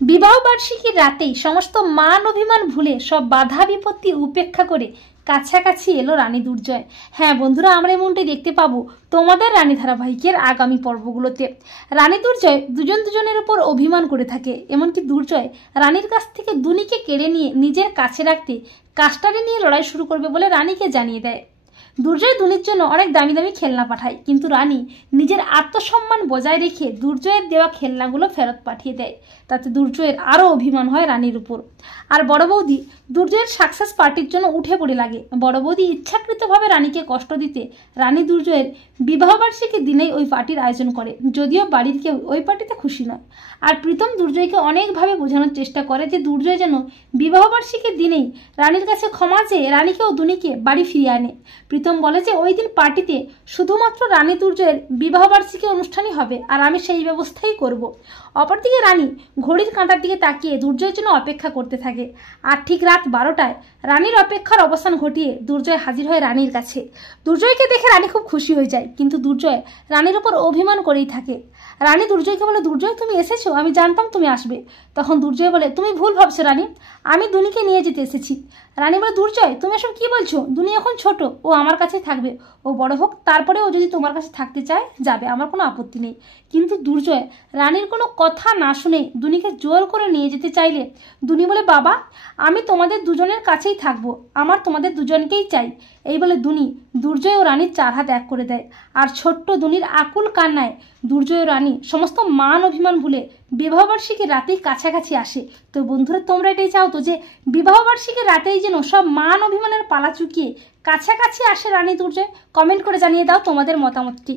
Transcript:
বিবাহ বার্ষিকীর রাতেই সমস্ত মান অভিমান ভুলে সব বাধা বিপত্তি উপেক্ষা করে কাছাকাছি এলো রানী দুর্জয়। হ্যাঁ বন্ধুরা, আমরা এমনটাই দেখতে পাবো তোমাদের রানী ধারাবাহিকের আগামী পর্বগুলোতে। রানী দুর্জয় দুজনের উপর অভিমান করে থাকে, এমনকি দুর্জয় রানীর কাছ থেকে দুনিকে কেড়ে নিয়ে নিজের কাছে রাখতে কাস্টাডি নিয়ে লড়াই শুরু করবে বলে রানীকে জানিয়ে দেয়। দুর্জয় দুনির জন্য অনেক দামি দামি খেলনা পাঠায়, কিন্তু রানী নিজের আত্মসম্মান বজায় রেখে দুর্জয়ের দেওয়া খেলনাগুলো ফেরত পাঠিয়ে দেয়। তাতে দুর্জয়ের আরও অভিমান হয় রানীর উপর। আর বড় বৌদি দুর্জয়ের সাকসেস পার্টির জন্য উঠে পড়ে লাগে। বড় বৌদি ইচ্ছাকৃতভাবে রানীকে কষ্ট দিতে রানী দুর্জয়ের বিবাহবার্ষিকীর দিনেই ওই পার্টির আয়োজন করে, যদিও বাড়ির কেউ ওই পার্টিতে খুশি নয়। আর প্রীতম দুর্জয়কে অনেকভাবে বোঝানোর চেষ্টা করে যে দুর্জয় যেন বিবাহবার্ষিকীর দিনেই রানীর কাছে ক্ষমা চেয়ে রানীকে ও দুনিকে বাড়ি ফিরিয়ে আনে। প্রীতম বলে যে ওই দিন পার্টিতে শুধুমাত্র রানী দুর্জয়ের বিবাহবার্ষিকী অনুষ্ঠানই হবে, আর আমি সেই ব্যবস্থাই করব। অপরদিকে রানী ঘড়ির কাঁটার দিকে তাকিয়ে দুর্জয়ের জন্য অপেক্ষা করতে থাকে। আর ঠিক রাত 12টায় রানীর অপেক্ষার অবসান ঘটিয়ে দুর্জয় হাজির হয় রানীর কাছে। দুর্জয়কে দেখে রানী খুব খুশি হয়ে যায়, কিন্তু দুর্জয় রানীর উপর অভিমান করেই থাকে। রানী দুর্জয়কে বলে, দুর্জয় তুমি এসেছো, আমি জানতাম তুমি আসবে। তখন দুর্জয় বলে, তুমি ভুল ভাবছো রানী, আমি দুনিকে নিয়ে যেতে এসেছি। রানী বলে, দুর্জয় তুমি এসব কি বলছো? দুনি এখন ছোট, ও আমার কাছেই থাকবে। ও বড় হোক, তারপরে ও যদি তোমার কাছে থাকতে চায় যাবে, আমার কোনো আপত্তি নেই। কিন্তু দুর্জয় রানীর কোনো কথা না শুনে দুনিকে জোর করে নিয়ে যেতে চাইলে দুনি বলে, বাবা আমি তোমাদের দুজনের কাছেই থাকবো, আমার তোমাদের দুজনকেই চাই। এই বলে দুনি দুর্জয় ও রানীর 4 হাত এক করে দেয়। আর ছোট্ট দুনির আকুল কান্নায় দুর্জয় ও রানী সমস্ত মান অভিমান ভুলে বিবাহবার্ষিকীর রাতেই কাছাকাছি আসে। তো বন্ধুরা, তোমরা এটাই চাও তো যে বিবাহবার্ষিকীর রাতেই যেন সব মান অভিমানের পালা চুকিয়ে কাছাকাছি আসে রানী দুর্জয়? কমেন্ট করে জানিয়ে দাও তোমাদের মতামতটি।